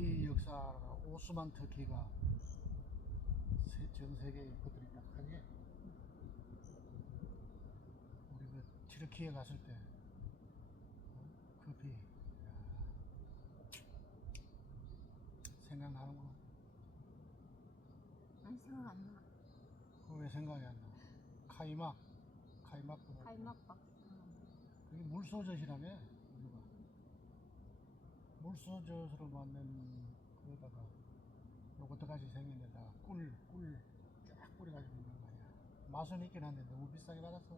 커피 역사가 오스만 터키가 세- 전 세계에 퍼뜨린다 하게 우리 그 티르키에 갔을 때 어? 커피 야, 생각나는구나 난 생각 안 나. 그거 왜 생각이 안 나? 카이막 카이막도 먹고. 갈막밥. 그게 물소젖이라며 우리가 물소젖으로 만든 그거다가 요것도 같이 생긴 데다가 꿀 꿀 쫙 뿌려가지고 있는 거 아니야. 맛은 있긴 한데 너무 비싸게 받았어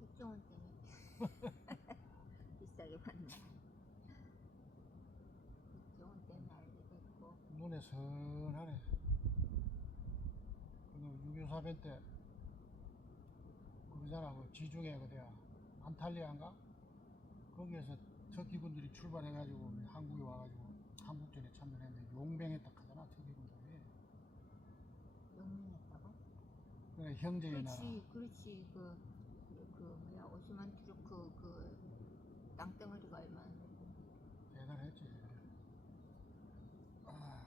백종원 때문에. 비싸게 받네. 백종원 때문에 알게 됐고. 눈에 선하네. 그리고 6.25벤 때 그거잖아 그 지중해 그대야. 안탈리아인가 거기에서 터키군들이 출발해가지고 한국에 와가지고 한국전에 참전했는데 용병했다 하잖아 터키군들이. 용맹했다고? 그래 형제의 나라 그렇지, 그렇지. 그, 그, 그 뭐야, 오스만 투르크 그 땅덩어리가 얼마나 대단했지. 아,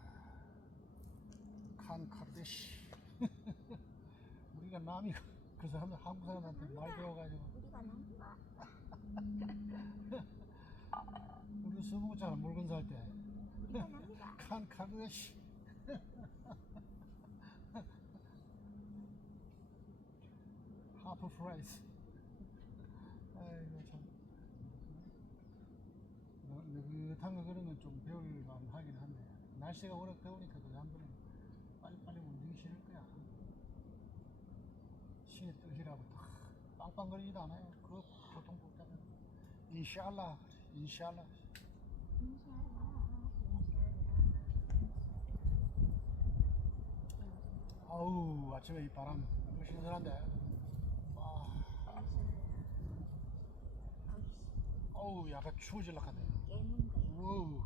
칸 카르데시. 우리가 남이 그 사람들 한국 사람한테 말 배워가지고. 우리가 남봐. 우리 써먹었잖아 물건 살 때. 우리가 남봐. 칸 카르데시 하프 프라이스. 아이고 참. 너- 느긋한 거 그런 건 좀 배울 만 하긴 한데. 날씨가 워낙 더우니까 그 사람들은 빨리빨리 움직이기 싫을 거야 신의 뜻이라고 다 빵빵거리지도 않아요. 그거 보통 복잡해 인샬라 인샬라. 아우 아침에 이 바람 너무 신선한데. 아, 어우 약간 추워질라 하네. 우와우.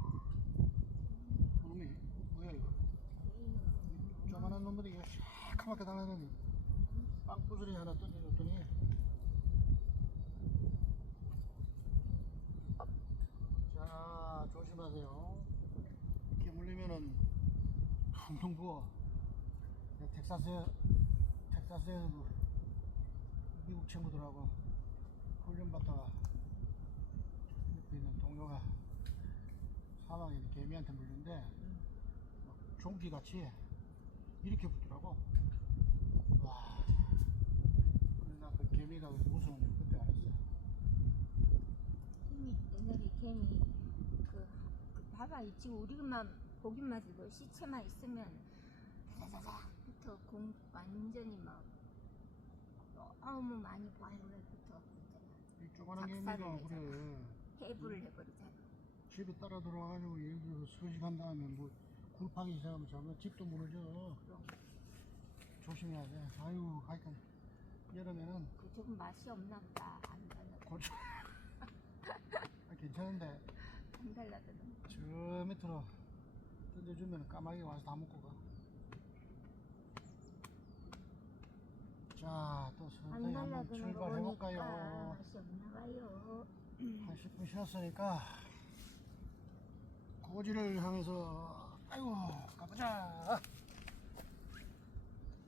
구름이 뭐야 이거? 조만한 놈들이 이거 새카맣게 달아나니 빵부스리 하나 던져줬더니. 자 조심하세요. 이렇게 물리면은 퉁퉁 부어 내가 텍사스에 텍사스에서 그 미국 친구들하고 훈련 받다가 옆에 있는 동료가 있는 개미한테 물렸는데 막 종기같이 이렇게 붙더라고. 와 그래 나그 개미가 무서운 줄 그때 알았어 개미 개미 그, 그 봐봐 이 지금 우리만 보기만 해도 시체만 있으면 다다다닥 부터 공 완전히 막 너무 많이 바이올렛부터 이 조그만한 작사를 개미가 내잖아. 그래. 해부를 해버리잖아. 집에 따라 들어와가지고 예를 들어서 서식한 다음에 뭐 굴팡이 시작하면 자면 집도 무너져. 그럼. 조심해야 돼. 아유 하여튼 여름에는 그 조금 맛이 없나 보다 안 달라 고추 아, 괜찮은데 안 달라드는 저 밑으로 던져주면 까마귀 와서 다 먹고 가. 자, 또 안 서서히 한번 달라드는 거 출발해 보니까 볼까요? 맛이 없나 봐요. 한 10분 쉬었으니까 고지를 향해서 아이고 가보자.